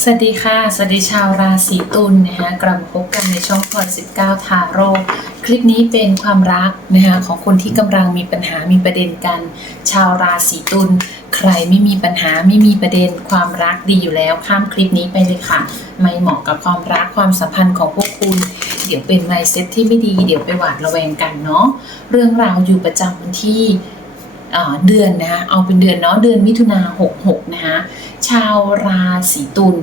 สวัสดีค่ะ สวัสดีชาวราศีตุลนะคะกลับมาพบกันในช่องพอด19 ทาโร่คลิปนี้เป็นความรักนะคะของคนที่กำลังมีปัญหามีประเด็นกัน ชาวราศีตุลใครไม่มีปัญหาไม่มีประเด็นความรักดีอยู่แล้วข้ามคลิปนี้ไปเลยค่ะ ไม่เหมาะกับความรักความสัมพันธ์ของพวกคุณ เดี๋ยวเป็นไมเซ็ตที่ไม่ดีเดี๋ยวไปหวาดระแวงกันเนาะเรื่องราวอยู่ประจำวันที่ เดือนนะคะเอาเป็นเดือนเนาะเดือนมิถุนา66นะคะชาวราศีตุล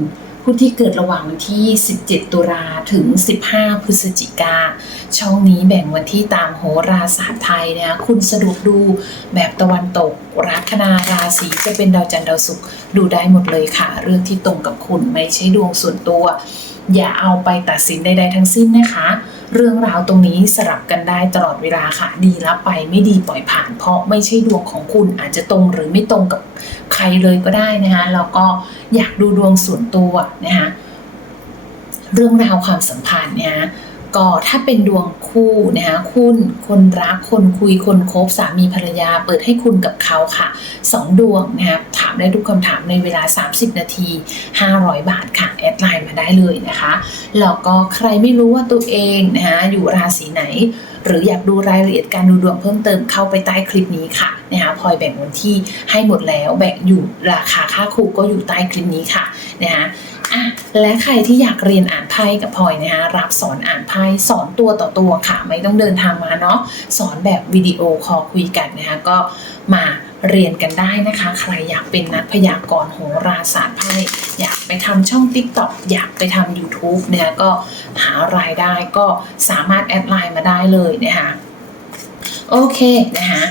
ผู้ที่เกิดระหว่างวันที่ 17 ตุลาถึง 15 พฤศจิกา ช่องนี้แบ่งวันที่ตามโหราศาสตร์ไทยนะคะคุณสะดวกดูแบบตะวันตก ลัคนาราศีจะเป็นดาวจันทร์ดาวศุกร์ดูได้หมดเลยค่ะ เรื่องที่ตรงกับคุณไม่ใช่ดวงส่วนตัว อย่าเอาไปตัดสินใดๆทั้งสิ้นนะคะ เรื่องราวตรงนี้สลับกันได้ตลอดเวลาค่ะ ดีรับไปไม่ดีปล่อยผ่าน เพราะไม่ใช่ดวงของคุณอาจจะตรงหรือไม่ตรงกับใครเลยก็ได้นะคะแล้วก็อยากดูดวงส่วนตัวนะคะเรื่องราวความสัมพันธ์เนี่ย ก็ถ้าเป็นดวงคู่นะคะคุณคนรักคนคุยคนคบสามีภรรยา เปิดให้คุณกับเขาค่ะสองดวงนะคะถามได้ทุกคำถามในเวลา 30 นาที 500 บาทค่ะ แอดไลน์มาได้เลยนะคะแล้วก็ใครไม่รู้ว่าตัวเองนะคะอยู่ราศีไหน หรืออยากดูรายละเอียดการดูดวงเพิ่มเติมเข้าไปใต้คลิปนี้ค่ะนะคะพลอยแบ่งวันที่ให้หมดแล้วแบ่งอยู่ราคาค่าครูก็อยู่ใต้คลิปนี้ค่ะนะคะ อะและใครที่อยากเรียนอ่านไพ่กับพลอยนะคะรับสอนอ่านไพ่สอนตัวต่อตัวค่ะ ไม่ต้องเดินทางมาเนาะสอนแบบวิดีโอคอลคุยกันนะคะก็มาเรียนกันได้นะคะ ใครอยากเป็นนักพยากรณ์โหราศาสตร์ไพ่อยากไปทำช่อง TikTok อยากไปทำ YouTube นะคะก็หารายได้ก็สามารถแอดไลน์มาได้เลยนะคะโอเคนะคะ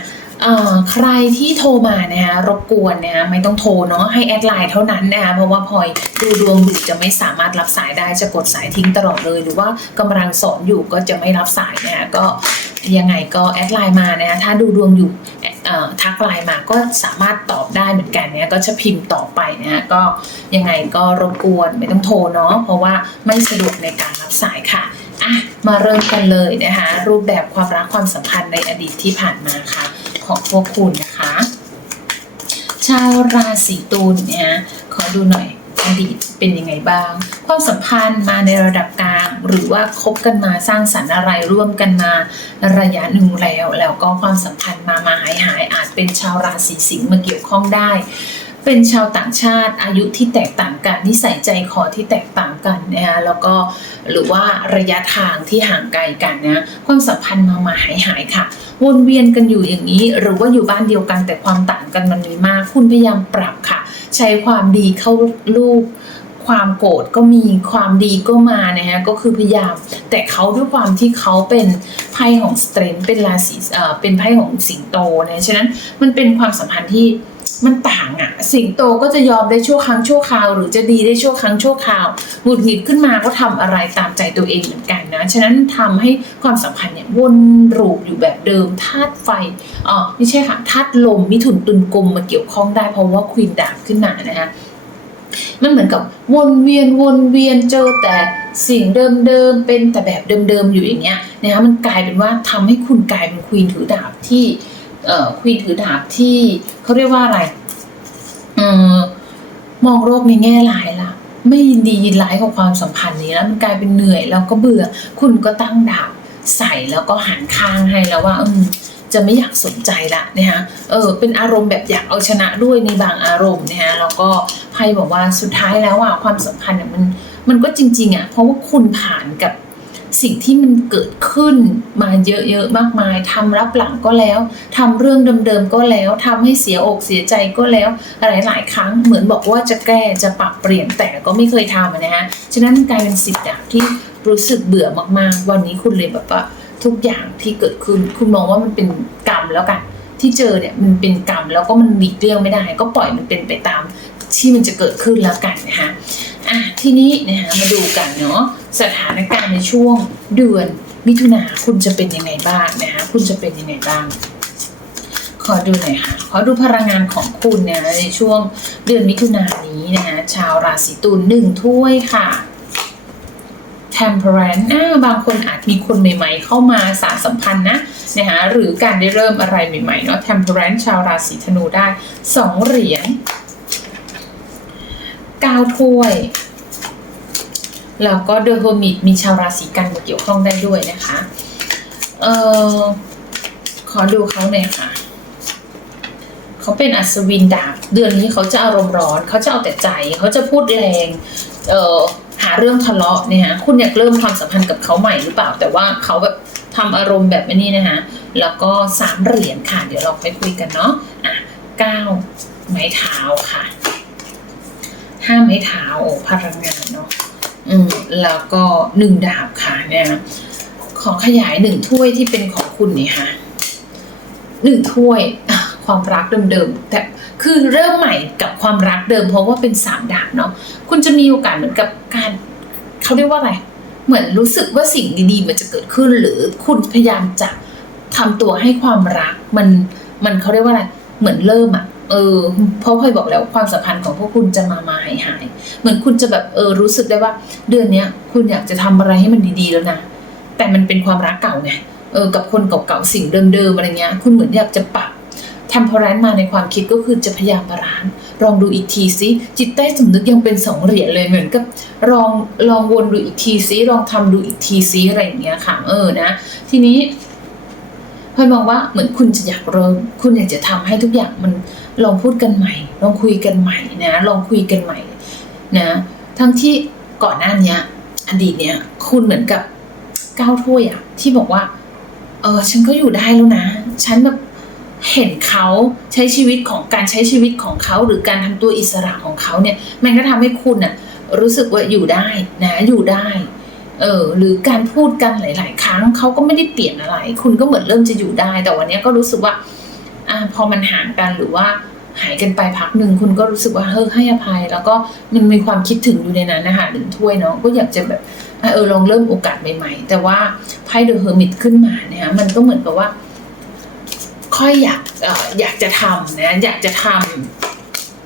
ใครที่โทรมานะคะรบกวนนะคะไม่ต้องโทรเนาะให้แอดไลน์เท่านั้นนะคะเพราะว่าพลอยดูดวงอยู่จะไม่สามารถรับสายได้จะกดสายทิ้งตลอดเลย หรือว่ากำลังสอนอยู่ก็จะไม่รับสายนะคะก็ยังไงก็แอดไลน์มานะคะถ้าดูดวงอยู่ทักไลน์มาก็สามารถตอบได้เหมือนกันเนี่ยก็จะพิมพ์ต่อไปนะคะก็ยังไงก็รบกวนไม่ต้องโทรเนาะเพราะว่าไม่สะดวกในการรับสายค่ะอะมาเริ่มกันเลยนะคะรูปแบบความรักความสัมพันธ์ในอดีตที่ผ่านมาค่ะ ของพวกคุณนะคะ ชาวราศีตุลเนี่ยขอดูหน่อยอดีตเป็นยังไงบ้าง ความสัมพันธ์มาในระดับกลาง หรือว่าคบกันมาสร้างสรรค์อะไรร่วมกันมาระยะหนึ่งแล้ว แล้วก็ความสัมพันธ์มามาหายหายอาจเป็นชาวราศีสิงห์มาเกี่ยวข้องได้ เป็นชาวต่างชาติอายุที่แตกต่างกันนิสัยใจคอที่แตกต่างกันนะคะแล้วก็หรือว่าระยะทางที่ห่างไกลกันนะความสัมพันธ์มามาหายหายค่ะ วนเวียนกันอยู่อย่างนี้ หรือว่าอยู่บ้านเดียวกันแต่ความต่างกันมันมีมาก คุณพยายามปรับค่ะ ใช้ความดีเข้าลูกความโกรธก็มีความดีก็มานะฮะก็คือพยายาม แต่เขาด้วยความที่เขาเป็นไพ่ของสเตรนเป็นราศีเอ่อเป็นไพ่ของสิงโตนะฉะนั้นมันเป็นความสัมพันธ์ที่ มันต่างอะสิงโตก็จะยอมได้ชั่วครั้งชั่วคราว หรือจะดีได้ชั่วครั้งชั่วคราวหงุดหงิดขึ้นมาก็ทำอะไรตามใจตัวเองเหมือนกันนะ ฉะนั้นทำให้ความสัมพันธ์เนี่ยวนลูปอยู่แบบเดิมธาตุไฟอ๋อไม่ใช่ค่ะธาตุลมมิถุนตุลกลมมาเกี่ยวข้องได้เพราะว่าควีนดาบขึ้นมานะคะมันเหมือนกับวนเวียนวนเวียนเจอแต่สิ่งเดิมๆเป็นแต่แบบเดิมๆอยู่อย่างเงี้ยนะคะมันกลายเป็นว่าทำให้คุณกลายเป็นควีนถือดาบที่ เอ่อควีนถือดาบที่เขาเรียกว่าอะไรเอ่อมองโลกในแง่ร้ายละไม่ยินดียินร้ายกับความสัมพันธ์นี้แล้วมันกลายเป็นเหนื่อยแล้วก็เบื่อ คุณก็ตั้งดาบใส่แล้วก็หันข้างให้แล้วว่าอืมจะไม่อยากสนใจละนะคะเออเป็นอารมณ์แบบอยากเอาชนะด้วยในบางอารมณ์นะคะแล้วก็ไพ่บอกว่าสุดท้ายแล้วอะความสัมพันธ์เนี่ยมันมันก็จริงๆอะเพราะว่าคุณผ่านกับ สิ่งที่มันเกิดขึ้นมาเยอะๆมากมายทำรับหลังก็แล้วทำเรื่องเดิมๆก็แล้วทำให้เสียอกเสียใจก็แล้วหลายๆครั้งเหมือนบอกว่าจะแก้จะปรับเปลี่ยนแต่ก็ไม่เคยทำนะฮะฉะนั้นกลายเป็นสิทธิ์อะที่รู้สึกเบื่อมากๆ วันนี้คุณเลยแบบว่าทุกอย่างที่เกิดขึ้นคุณมองว่ามันเป็นกรรมแล้วกันที่เจอเนี่ยมันเป็นกรรมแล้วก็มันหลีกเลี่ยงไม่ได้ ก็ปล่อยมันเป็นไปตามที่มันจะเกิดขึ้นแล้วกันนะคะอะทีนี้นะคะมาดูกันเนาะ สถานการณ์ในช่วงเดือนมิถุนาคุณจะเป็นยังไงบ้างนะคะคุณจะเป็นยังไงบ้าง ขอดูหน่อยค่ะ ขอดูพลังงานของคุณเนี่ยในช่วงเดือนมิถุนายนนี้นะคะชาวราศีตุลหนึ่งถ้วยค่ะ temperance อ่าบางคนอาจมีคนใหม่ๆ เข้ามาสารสัมพันธ์นะนะคะหรือการได้เริ่มอะไรใหม่ๆเนาะ temperance ชาวราศีธนูได้สองเหรียญเก้าถ้วย แล้วก็เดอะโฮมิดมีชาวราศีกันมาเกี่ยวข้องได้ด้วยนะคะ เอ่อ ขอดูเขาหน่อยค่ะ เขาเป็นอัศวินดาบ เดือนนี้เขาจะอารมณ์ร้อน เขาจะเอาแต่ใจ เขาจะพูดแรง เอ่อ หาเรื่องทะเลาะเนี่ยฮะ คุณอยากเริ่มความสัมพันธ์กับเขาใหม่หรือเปล่า แต่ว่าเขาแบบทำอารมณ์แบบนี้นะคะ แล้วก็สามเหรียญค่ะ เดี๋ยวเราไปคุยกันเนาะ อะเก้าไม้เท้าค่ะห้าไม้เท้าโอ้พลังงานเนาะ อืมแล้วก็หนึ่งดาบค่ะเนี่ยขอขยายหนึ่งถ้วยที่เป็นของคุณนี่ค่ะหนึ่งถ้วยความรักเดิมๆแต่คือเริ่มใหม่กับความรักเดิม เพราะว่าเป็นสามดาบเนาะคุณจะมีโอกาสเหมือนกับการเขาเรียกว่าอะไร เหมือนรู้สึกว่าสิ่งดีๆ มันจะเกิดขึ้น หรือคุณพยายามจะทำตัวให้ความรักมันมันเขาเรียกว่าอะไรเหมือนเริ่มอะ เออเพราะพลอยบอกแล้วความสัมพันธ์ของพวกคุณจะมามาหายหายเหมือนคุณจะแบบเออรู้สึกได้ว่า เดือนเนี้ยคุณอยากจะทำอะไรให้มันดีๆแล้วนะแต่มันเป็นความรักเก่าไงเออกับคนเก่าๆสิ่งเดิมๆอะไรเงี้ย คุณเหมือนอยากจะปรับทำพอร้นมาในความคิดก็คือจะพยายามบาลานลองดูอีกทีซิจิตใต้สำนึกยังเป็นสองเหรียญเลยเหมือนกับลองลองวนดูอีกทีซิลองทำดูอีกทีซิอะไรอย่างเงี้ยค่ะเออนะทีนี้พลอยมองว่าเหมือนคุณจะอยากเริ่มคุณอยากจะทำให้ทุกอย่างมัน ลองพูดกันใหม่ ลองคุยกันใหม่นะลองคุยกันใหม่นะทั้งที่ก่อนหน้านี้อดีตเนี้ยคุณเหมือนกับก้าวถ้วยอะที่บอกว่าเออฉันก็อยู่ได้แล้วนะ ฉันแบบเห็นเขาใช้ชีวิตของการใช้ชีวิตของเขาหรือการทำตัวอิสระของเขาเนี่ย มันก็ทำให้คุณน่ะรู้สึกว่าอยู่ได้นะอยู่ได้เออหรือการพูดกันหลาย ๆ ครั้งเขาก็ไม่ได้เปลี่ยนอะไร คุณก็เหมือนเริ่มจะอยู่ได้ แต่วันเนี้ยก็รู้สึกว่า พอมันห่างกันหรือว่าหายกันไปพักหนึ่งคุณก็รู้สึกว่าเฮ้ยให้อภัย แล้วก็มันมีความคิดถึงอยู่ในนั้นนะคะหนึ่งถ้วยเนาะก็อยากจะแบบเออลองเริ่มโอกาสใหม่ๆ แต่ว่าไพ่เดอะเฮอร์มิตขึ้นมาเนี่ยมันก็เหมือนกับว่า ค่อยอยากอออยากจะทำนะอยากจะท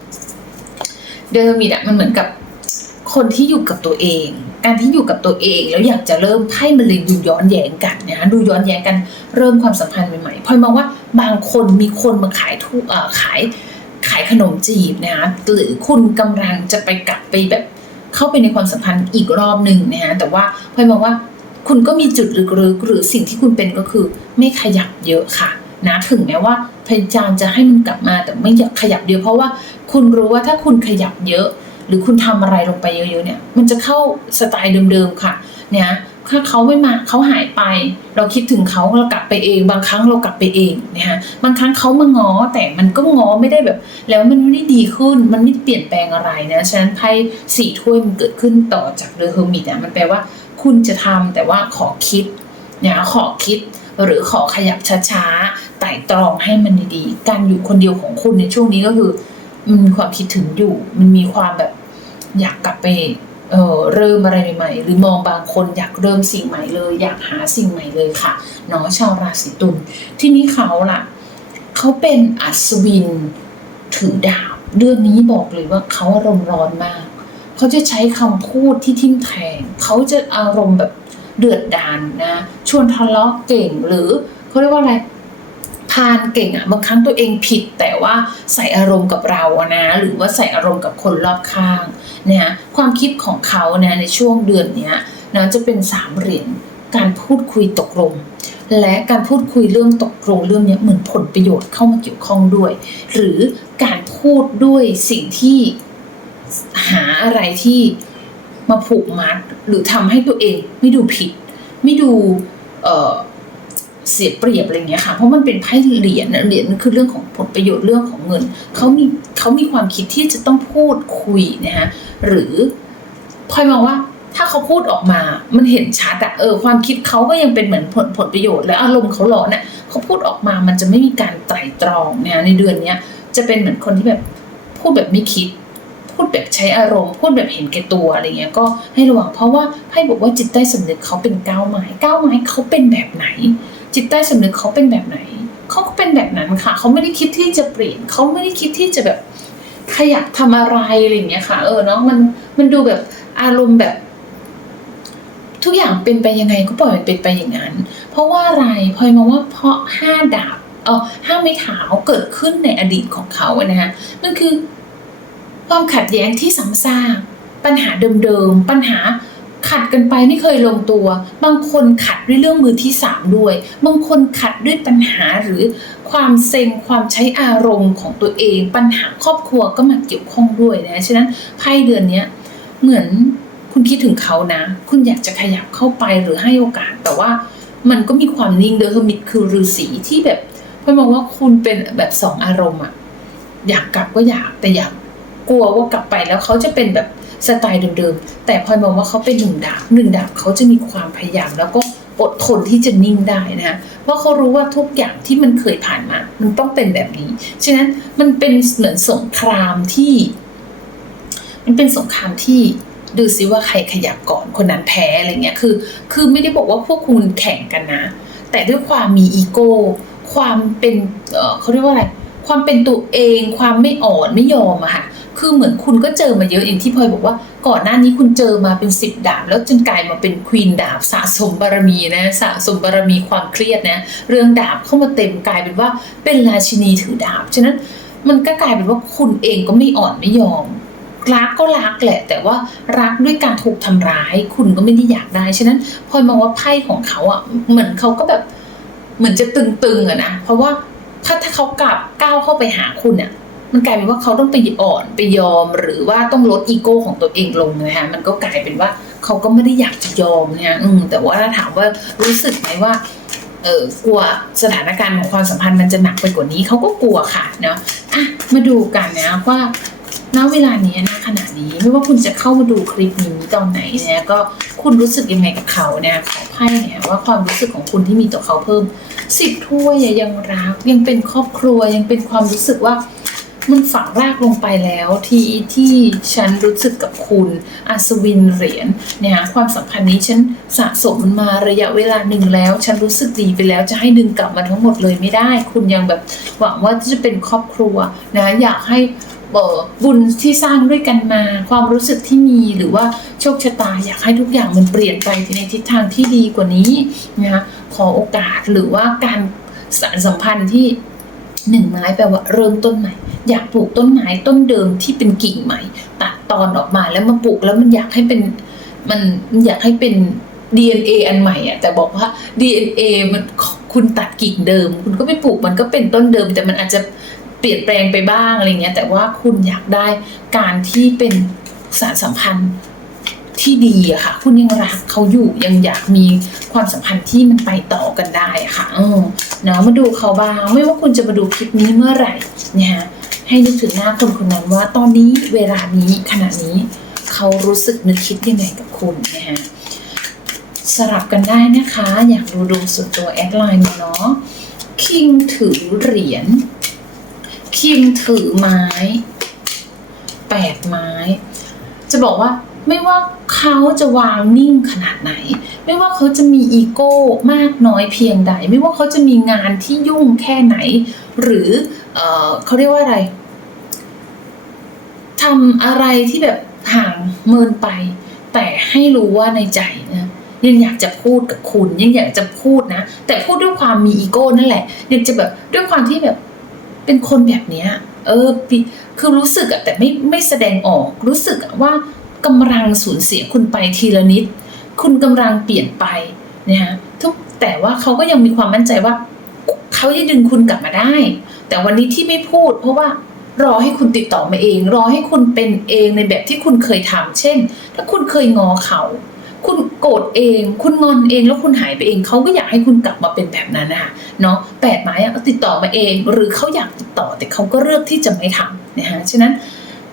ำเดอะเฮอร์มิตอะมันเหมือนกับคนที่อยู่กับตัวเอง การที่อยู่กับตัวเองแล้วอยากจะเริ่มไพ่มันเลยดูย้อนแย้งกันนะคะดูย้อนแย้งกันเริ่มความสัมพันธ์ใหม่ๆพลอยมองว่าบางคนมีคนมาขายทุเอ่อขายขายขนมจีบนะคะหรือคุณกำลังจะไปกลับไปแบบเข้าไปในความสัมพันธ์อีกรอบหนึ่งนะฮะแต่ว่าพลอยมองว่าคุณก็มีจุดลึกๆหรือสิ่งที่คุณเป็นก็คือไม่ขยับเยอะค่ะนะถึงแม้ว่าพยายามจะให้มันกลับมาแต่ไม่อยากขยับเยอะเพราะว่าคุณรู้ว่าถ้าคุณขยับเยอะ รือคุณทำอะไรลงไปเยอะๆเนี่ย มันจะเข้าสไตล์เดิมๆค่ะ เนี่ยถ้าเขาไม่มาเขาหายไป เราคิดถึงเขาเรากลับไปเอง บางครั้งเรากลับไปเองนะฮะบางครั้งเขามาง้อแต่มันก็ง้อไม่ได้แบบ แล้วมันไม่ได้ดีขึ้นมันไม่เปลี่ยนแปลงอะไรนะฉะนั้นไพ่สี่ถ้วยมันเกิดขึ้นต่อจากเดอเฮอร์มิตอะมันแปลว่าคุณจะทำแต่ว่าขอคิดนะขอคิดหรือขอขยับช้าๆไต่ตรองให้มันดีๆ การอยู่คนเดียวของคุณในช่วงนี้ก็คือมันมีความคิดถึงอยู่ มันมีความแบบ อยากกลับไปเเริ่มอะไรใหม่ๆหรือมองบางคนอยากเริ่มสิ่งใหม่เลย อยากหาสิ่งใหม่เลยค่ะเนาะชาวราศีตุลที่นี้เขาล่ะเขาเป็นอัศวินถือดาบเรื่องนี้บอกเลยว่าเขาอารมณ์ร้อนมาก เขาจะใช้คำพูดที่ทิ่มแทง เขาจะอารมณ์แบบเดือดดานนะ ชวนทะเลาะเก่งหรือเขาเรียกว่าอะไร พานเก่งอะบางครั้งตัวเองผิด แต่ว่าใส่อารมณ์กับเราอะนะ หรือว่าใส่อารมณ์กับคนรอบข้างนะความคิดของเขานะในช่วงเดือนเนี้ยนะจะเป็นสามเหรียญการพูดคุยตกลงและการพูดคุยเรื่องตกลงเรื่องเนี้ยเหมือนผลประโยชน์เข้ามาเกี่ยวข้องด้วย หรือการพูดด้วยสิ่งที่หาอะไรที่มาผูกมัด หรือทำให้ตัวเองไม่ดูผิด ไม่ดูเออ เสียเปรียบอะไรเงี้ยค่ะ เพราะมันเป็นไพ่เหรียญนะเหรียญมันคือเรื่องของผลประโยชน์เรื่องของเงินเขามีเขามีความคิดที่จะต้องพูดคุยนะฮะหรือพลอยมองว่าถ้าเขาพูดออกมา มันเห็นชัดอะเออความคิดเขาก็ยังเป็นเหมือนผลผลประโยชน์และอารมณ์เขาหลอนอะเขาพูดออกมามันจะไม่มีการไตร่ตรองนะในเดือนเนี้ยจะเป็นเหมือนคนที่แบบพูดแบบไม่คิด พูดแบบใช้อารมณ์ พูดแบบเห็นแก่ตัวอะไรเงี้ยก็ให้ระวังเพราะว่าไพ่บอกว่าจิตใต้สำนึกเขาเป็นก้าวไม้ก้าวไม้เขาเป็นแบบไหน จิตใต้สำนึกเขาเป็นแบบไหน เขาก็เป็นแบบนั้นค่ะ เขาไม่ได้คิดที่จะเปลี่ยน เขาไม่ได้คิดที่จะแบบขยับทำอะไรอะไรอย่างเงี้ยค่ะ เออเนาะมันมันดูแบบอารมณ์แบบ ทุกอย่างเป็นไปยังไงก็ปล่อยมันเป็นไปอย่างนั้น เพราะว่าอะไรพลอยมองว่าเพราะห้าดาบเออห้าไม้เท้าเกิดขึ้นในอดีตของเขาอะนะคะมันคือความขัดแย้งที่ซ้ำซากปัญหาเดิมๆ ปัญหา ขัดกันไปไม่เคยลงตัว บางคนขัดด้วยเรื่องมือที่สามด้วย บางคนขัดด้วยปัญหาหรือความเซ็งความใช้อารมณ์ของตัวเอง ปัญหาครอบครัวก็มาเกี่ยวข้องด้วยนะฉะนั้นไพ่เดือนเนี้ยเหมือนคุณคิดถึงเขานะ คุณอยากจะขยับเข้าไปหรือให้โอกาส แต่ว่ามันก็มีความนิ่งเดอร์มิดคือฤาษีที่แบบพอมองว่าคุณเป็นแบบสองอารมณ์อะอยากกลับก็อยากแต่อยากกลัวว่ากลับไปแล้วเขาจะเป็นแบบ สไตล์เดิมๆ แต่พลอยมองว่าเขาเป็นหนึ่งดาบหนึ่งดาบเขาจะมีความพยายามแล้วก็อดทนที่จะนิ่งได้นะเพราะเขารู้ว่าทุกอย่างที่มันเคยผ่านมา มันต้องเป็นแบบนี้ ฉะนั้นมันเป็นเหมือนสงครามที่ มันเป็นสงครามที่ดูซิว่าใครขยับก่อนคนนั้นแพ้อะไรเงี้ย คือ คือไม่ได้บอกว่าพวกคุณแข่งกันนะ แต่ด้วยความมีอีโก้ ความเป็น เออเขาเรียกว่าอะไร ความเป็นตัวเอง ความไม่อ่อนไม่ยอมอะค่ะ คือเหมือนคุณก็เจอมาเยอะอย่างที่พลอยบอกว่า ก่อนหน้านี้คุณเจอมาเป็นสิบดาบ แล้วจนกลายมาเป็นควีนดาบสะสมบารมีนะสะสมบารมีความเครียดนะเรื่องดาบเข้ามาเต็มกลายเป็นว่าเป็นราชินีถือดาบฉะนั้นมันก็กลายเป็นว่าคุณเองก็ไม่อ่อนไม่ยอมรักก็รักแหละ แต่ว่ารักด้วยการถูกทำร้าย คุณก็ไม่ได้อยากได้ฉะนั้นพลอยมองว่าไพ่ของเขาอะเหมือนเขาก็แบบเหมือนจะตึงๆอะนะเพราะว่าถ้าถ้าเขากลับก้าวเข้าไปหาคุณอะ มันกลายเป็นว่าเขาต้องไปอ่อนไปยอมหรือว่าต้องลดอีโก้ของตัวเองลงนะคะมันก็กลายเป็นว่าเขาก็ไม่ได้อยากจะยอมนะคะอืมแต่ว่าถ้าถามว่ารู้สึกไหมว่าเออกลัวสถานการณ์ของความสัมพันธ์มันจะหนักไปกว่านี้เขาก็กลัวค่ะเนาะอะมาดูกันนะว่าณเวลานี้ณขณะนี้ไม่ว่าคุณจะเข้ามาดูคลิปนี้ตอนไหนเนี่ยก็คุณรู้สึกยังไงกับเขาเนี่ยขอไพ่เนี่ยว่าความรู้สึกของคุณที่มีต่อเขาเพิ่มสิบถ้วยยังรักยังเป็นครอบครัวยังเป็นความรู้สึกว่า มันฝังรากลงไปแล้วที่ที่ฉันรู้สึกกับคุณอัศวินเหรียญเนี่ยความสัมพันธ์นี้ฉันสะสมมันมาระยะเวลาหนึ่งแล้ว ฉันรู้สึกดีไปแล้วจะให้ดึงกลับมาทั้งหมดเลยไม่ได้ คุณยังแบบหวังว่าจะเป็นครอบครัวนะอยากให้เอ่อบุญที่สร้างด้วยกันมา ความรู้สึกที่มีหรือว่าโชคชะตาอยากให้ทุกอย่างมันเปลี่ยนไปในทิศทางที่ดีกว่านี้นะคะขอโอกาสหรือว่าการสานสัมพันธ์ที่หนึ่งไม้แปลว่าเริ่มต้นใหม่ อยากปลูกต้นไม้ต้นเดิมที่เป็นกิ่งใหม่ตัดตอนออกมาแล้วมาปลูกแล้วมันอยากให้เป็นมันอยากให้เป็น DNA อันใหม่อะแต่บอกว่า DNA มันคุณตัดกิ่งเดิม คุณก็ไปปลูกมันก็เป็นต้นเดิม แต่มันอาจจะเปลี่ยนแปลงไปบ้างอะไรเงี้ย แต่ว่าคุณอยากได้การที่เป็นสารสัมพันธ์ที่ดีอะค่ะ คุณยังรักเขาอยู่ยังอยากมีความสัมพันธ์ที่มันไปต่อกันได้ค่ะเออเนาะมาดูเขาบ้าง ไม่ว่าคุณจะมาดูคลิปนี้เมื่อไหร่นะฮะ ให้นึกถึงหน้าคนคนนั้นว่าตอนนี้เวลานี้ขณะนี้เขารู้สึกนึกคิดยังไงกับคุณนะฮะสลับกันได้นะคะ อยากดูดวงส่วนตัวแอดไลน์มาเนาะคิงถือเหรียญคิงถือไม้แปดไม้ จะบอกว่า ไม่ว่าเขาจะวางนิ่งขนาดไหน ไม่ว่าเขาจะมีอีโก้มากน้อยเพียงใด ไม่ว่าเขาจะมีงานที่ยุ่งแค่ไหน หรือเออเขาเรียกว่าอะไรทำอะไรที่แบบห่างเมินไป แต่ให้รู้ว่าในใจนะยังอยากจะพูดกับคุณ ยังอยากจะพูดนะ แต่พูดด้วยความมีอีโก้นั่นแหละยังจะแบบด้วยความที่แบบเป็นคนแบบเนี้ยเออคือรู้สึกอะแต่ไม่ไม่แสดงออกรู้สึกว่า กำลังสูญเสียคุณไปทีละนิด คุณกำลังเปลี่ยนไปนะฮะทุกแต่ว่าเขาก็ยังมีความมั่นใจว่า เขาจะดึงคุณกลับมาได้ แต่วันนี้ที่ไม่พูด เพราะว่ารอให้คุณติดต่อมาเอง รอให้คุณเป็นเองในแบบที่คุณเคยทำเช่น ถ้าคุณเคยงอเขา คุณโกรธเอง คุณงอนเองแล้วคุณหายไปเอง เขาก็อยากให้คุณกลับมาเป็นแบบนั้นนะคะเนาะแปดไม้อะติดต่อมาเอง หรือเขาอยากติดต่อแต่เขาก็เลือกที่จะไม่ทำนะคะฉะนั้น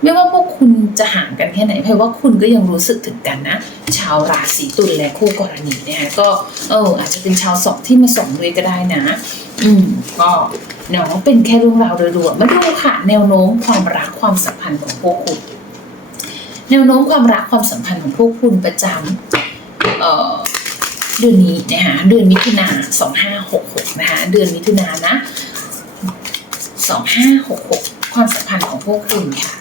ไม่ว่าพวกคุณจะห่างกันแค่ไหนเพราะว่าคุณก็ยังรู้สึกถึงกันนะ ชาวราศีตุลและคู่กรณีนะคะก็เอออาจจะเป็นชาวสองที่มาส่งด้วยก็ได้นะ อืมก็เนาะเป็นแค่เรื่องราวโดยรวมมาดูค่ะแนวโน้มความรักความสัมพันธ์ของพวกคุณ แนวโน้มความรักความสัมพันธ์ของพวกคุณประจำเอ่อเดือนนี้นะคะเดือนมิถุนาสองห้าหกหกนะคะเดือนมิถุนานะสองห้าหกหกความสัมพันธ์ของพวกคุณค่ะ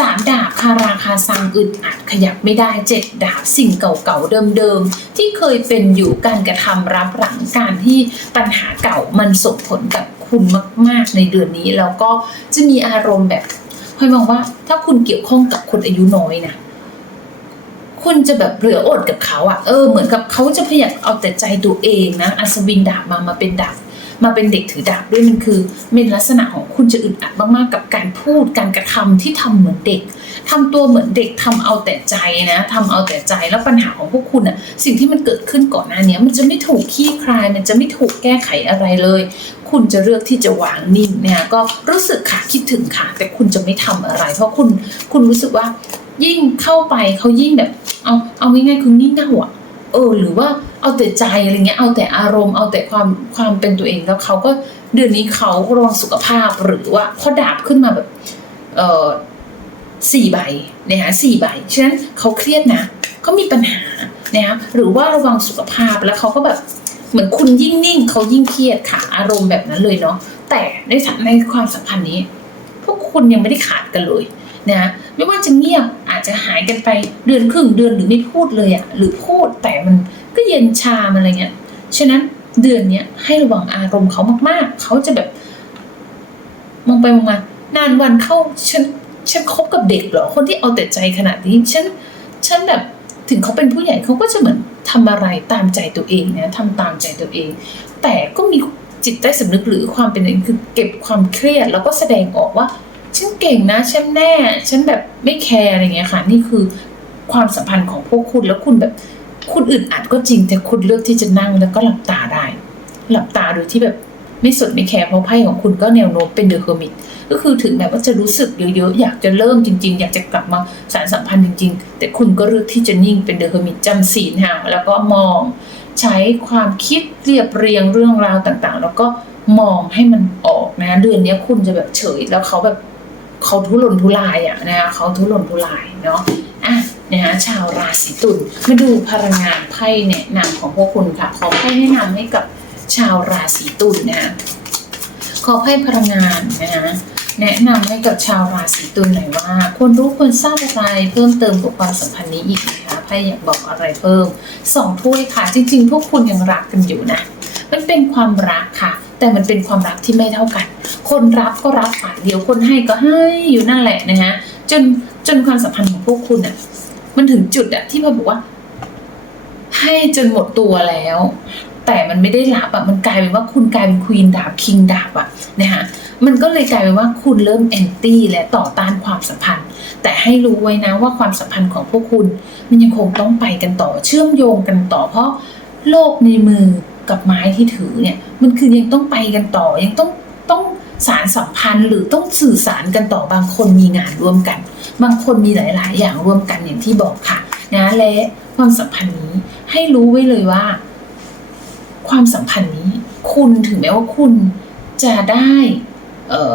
สามดาบคาราคาซังอึดอัดขยับไม่ได้เจ็ดดาบสิ่งเก่าๆเดิมๆที่เคยเป็นอยู่การกระทำรับหลังการที่ปัญหาเก่ามันส่งผลกับคุณมาก ๆ ในเดือนนี้ แล้วก็จะมีอารมณ์แบบพอยมองว่าถ้าคุณเกี่ยวข้องกับคนอายุน้อยนะคุณจะแบบเหลืออดกับเขาอะเออเหมือนกับเขาจะพยายามเอาแต่ใจตัวเองนะอัศวินดาบมามาเป็นดาบ มาเป็นเด็กถือดาบด้วยมันคือเป็นลักษณะของคุณจะอึดอัดมากๆ กับการพูดการกระทำที่ทำเหมือนเด็กทำตัวเหมือนเด็กทำเอาแต่ใจนะทำเอาแต่ใจแล้วปัญหาของพวกคุณอะสิ่งที่มันเกิดขึ้นก่อนหน้านี้มันจะไม่ถูกขี้คลาย มันจะไม่ถูกแก้ไขอะไรเลย คุณจะเลือกที่จะวางนิ่งนะคะก็รู้สึกค่ะคิดถึงค่ะ แต่คุณจะไม่ทำอะไร เพราะคุณคุณรู้สึกว่ายิ่งเข้าไปเขายิ่งแบบ เอาเอาง่ายๆคืองี่เง่าอะเออหรือว่า เอาแต่ใจอะไรเงี้ยเอาแต่อารมณ์เอาแต่ความความเป็นตัวเองแล้วเขาก็เดือนนี้เขาระวังสุขภาพหรือว่าพอดาบขึ้นมาแบบเออสี่ใบนะคะสี่ใบฉะนั้นเขาเครียดนะเขามีปัญหานะคะหรือว่าระวังสุขภาพแล้วเขาก็แบบเหมือนคุณยิ่งนิ่งเขายิ่งเครียดค่ะ อารมณ์แบบนั้นเลยเนาะแต่ในสถานในความสัมพันธ์นี้ พวกคุณยังไม่ได้ขาดกันเลยนะไม่ว่าจะเงียบอาจจะหายกันไปเดือนครึ่งเดือนหรือไม่พูดเลยอะหรือพูดแต่มัน ก็เย็นชามอะไรเงี้ย ฉะนั้นเดือนเนี้ยให้ระวังอารมณ์เขามาก ๆ เขาจะแบบ มองไปมองมา นานวันเข้าฉันฉันคบกับเด็กเหรอ คนที่เอาแต่ใจขนาดนี้ ฉัน ฉันแบบถึงเขาเป็นผู้ใหญ่เขาก็จะเหมือนทำอะไรตามใจตัวเองนะทำตามใจตัวเอง แต่ก็มีจิตใต้สำนึกหรือความเป็นเองคือเก็บความเครียด แล้วก็แสดงออกว่า ฉันเก่งนะ ฉันแน่ ฉันแบบไม่แคร์อะไรเงี้ยค่ะ นี่คือความสัมพันธ์ของพวกคุณแล้วคุณแบบ คุณอึดอัดก็จริง แต่คุณเลือกที่จะนั่งแล้วก็หลับตาได้ หลับตาโดยที่แบบไม่สนไม่แคร์เพราะไพ่ของคุณก็แนวโน้มเป็นเดอะเฮอร์มิตก็คือถึงแม้ว่าจะรู้สึกเยอะๆอยากจะเริ่มจริง ๆ อยากจะกลับมาสารสัมพันธ์จริง ๆ แต่คุณก็เลือกที่จะนิ่งเป็นเดอะเฮอร์มิตจำศีลห่างแล้วก็มอง ใช้ความคิดเรียบเรียงเรื่องราวต่างๆ แล้วก็มองให้มันออกนะเดือนนี้คุณจะแบบเฉยแล้วเขาแบบเขาทุรนทุรายอะนะคะเขาทุรนทุรายเนาะอะ นะคะชาวราศีตุลมาดูพลังงานไพ่แนะนำของพวกคุณค่ะ ขอไพ่แนะนำให้กับชาวราศีตุลนะคะขอไพ่พลังงานนะคะแนะนำให้กับชาวราศีตุลหน่อยว่า ควรรู้ควรทราบอะไรเพิ่มเติมกับความสัมพันธ์นี้อีกนะคะไพ่อยากบอกอะไรเพิ่มสองถ้วยค่ะ จริง ๆ พวกคุณยังรักกันอยู่นะมันเป็นความรักค่ะ แต่มันเป็นความรักที่ไม่เท่ากัน คนรับก็รับฝ่ายเดียวคนให้ก็ให้อยู่นั่นแหละนะฮะจนจนความสัมพันธ์ของพวกคุณอะ มันถึงจุดอะที่พอบอกว่า ให้จนหมดตัวแล้ว แต่มันไม่ได้รับอะมันกลายเป็นว่าคุณกลายเป็นควีนดาบคิงดาบอะนะฮะมันก็เลยกลายเป็นว่าคุณเริ่มแอนตี้และต่อต้านความสัมพันธ์ แต่ให้รู้ไว้นะว่าความสัมพันธ์ของพวกคุณ มันยังคงต้องไปกันต่อเชื่อมโยงกันต่อเพราะโลกในมือกับไม้ที่ถือเนี่ย มันคือยังต้องไปกันต่อยังต้องต้องสารสัมพันธ์หรือต้องสื่อสารกันต่อบางคนมีงานร่วมกัน บางคนมีหลาย ๆ อย่างรวมกันอย่างที่บอกค่ะนะและความสัมพันธ์นี้ให้รู้ไว้เลยว่า ความสัมพันธ์นี้ คุณถึงแม้ว่าคุณจะได้เอ่อ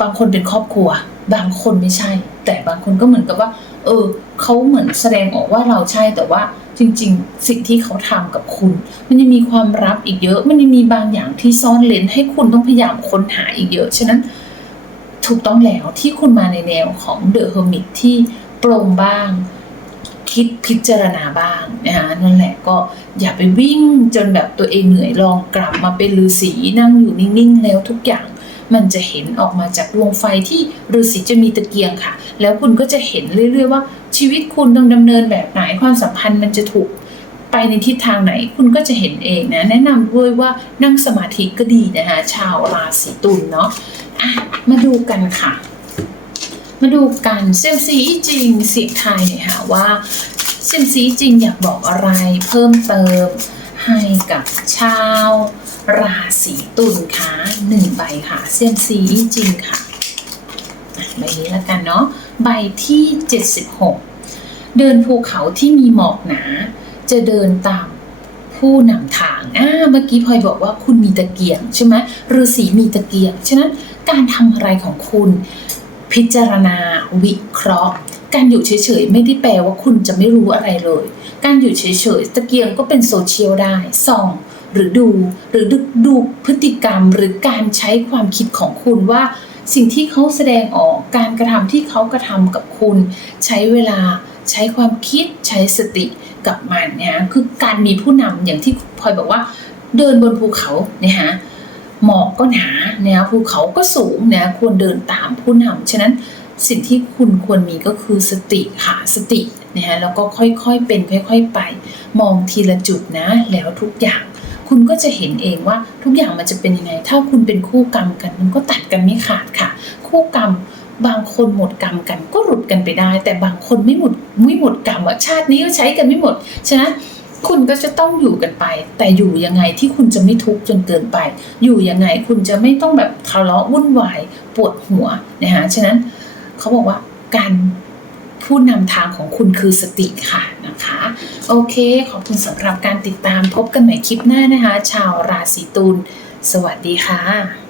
บางคนเป็นครอบครัว บางคนไม่ใช่ แต่บางคนก็เหมือนกับว่า เออเขาเหมือนแสดงออกว่าเราใช่แต่ว่าจริง ๆ สิ่งที่เขาทำกับคุณ มันยังมีความลับอีกเยอะ มันยังมีบางอย่างที่ซ่อนเลนให้คุณต้องพยายามค้นหาอีกเยอะ ฉะนั้น ถูกต้องแล้วที่คุณมาในแนวของเดอะเฮอร์มิตที่ปรงบ้าง คิดพิจารณาบ้างนะคะนั่นแหละก็อย่าไปวิ่งจนแบบตัวเองเหนื่อยลองกลับมาเป็นฤาษีนั่งอยู่นิ่งๆ แล้วทุกอย่างมันจะเห็นออกมาจากดวงไฟที่ฤาษีจะมีตะเกียงค่ะ แล้วคุณก็จะเห็นเรื่อยๆว่า ชีวิตคุณต้องดำเนินแบบไหนความสัมพันธ์มันจะถูกไปในทิศทางไหนคุณก็จะเห็นเองนะ แนะนำด้วยว่านั่งสมาธิก็ดีนะคะชาวราศีตุลเนาะ อะมาดูกันค่ะ มาดูกันเซมซีจริงเสียงไทยหน่ยค่ะว่าเซมซีจริงอยากบอกอะไรเพิ่มเติมให้กับชาว ราศีตุลค่ะหนึ่งใบค่ะเซมซีจริงค่ะอะใบนี้แล้วกันเนาะใบที่ 76 เดินภูเขาที่มีหมอกหนา จะเดินตาม ผู้นำทางอ่าเมื่อกี้พลอยบอกว่าคุณมีตะเกียงใช่ไหมฤาษีมีตะเกียง ฉะนั้นการทำอะไรของคุณ พิจารณา วิเคราะห์ การอยู่เฉยๆ ไม่ได้แปลว่าคุณจะไม่รู้อะไรเลย การอยู่เฉยๆ ตะเกียงก็เป็นโซเชียลได้ส่องหรือดูหรือดูดูพฤติกรรมหรือการใช้ความคิดของคุณว่า สิ่งที่เขาแสดงออกการกระทำที่เขากระทำกับคุณ ใช้เวลา ใช้ความคิดใช้สติกับมันเนี่ยคือการมีผู้นำอย่างที่พลอยบอกว่า เดินบนภูเขาเนี่ยฮะหมอกก็หนาเนี่ยภูเขาก็สูงนะควรเดินตามผู้นำฉะนั้นสิ่งที่คุณควรมีก็คือสติค่ะสตินะฮะแล้วก็ค่อยๆเป็นค่อย ๆ ไป มองทีละจุดนะ แล้วทุกอย่าง คุณก็จะเห็นเองว่าทุกอย่างมันจะเป็นยังไง ถ้าคุณเป็นคู่กรรมกัน มันก็ตัดกันไม่ขาดค่ะ คู่กรรม บางคนหมดกรรมกันก็หลุดกันไปได้ แต่บางคนไม่หมดไม่หมดกรรมอะชาตินี้ก็ใช้กันไม่หมดฉะนั้นคุณก็จะต้องอยู่กันไป แต่อยู่ยังไงที่คุณจะไม่ทุกข์จนเกินไป อยู่ยังไงคุณจะไม่ต้องแบบทะเลาะวุ่นวายปวดหัวนะคะฉะนั้นเขาบอกว่าการผู้นำทางของคุณคือสติค่ะนะคะ โอเค ขอบคุณสำหรับการติดตามพบกันใหม่คลิปหน้านะคะ ชาวราศีตุลสวัสดีค่ะ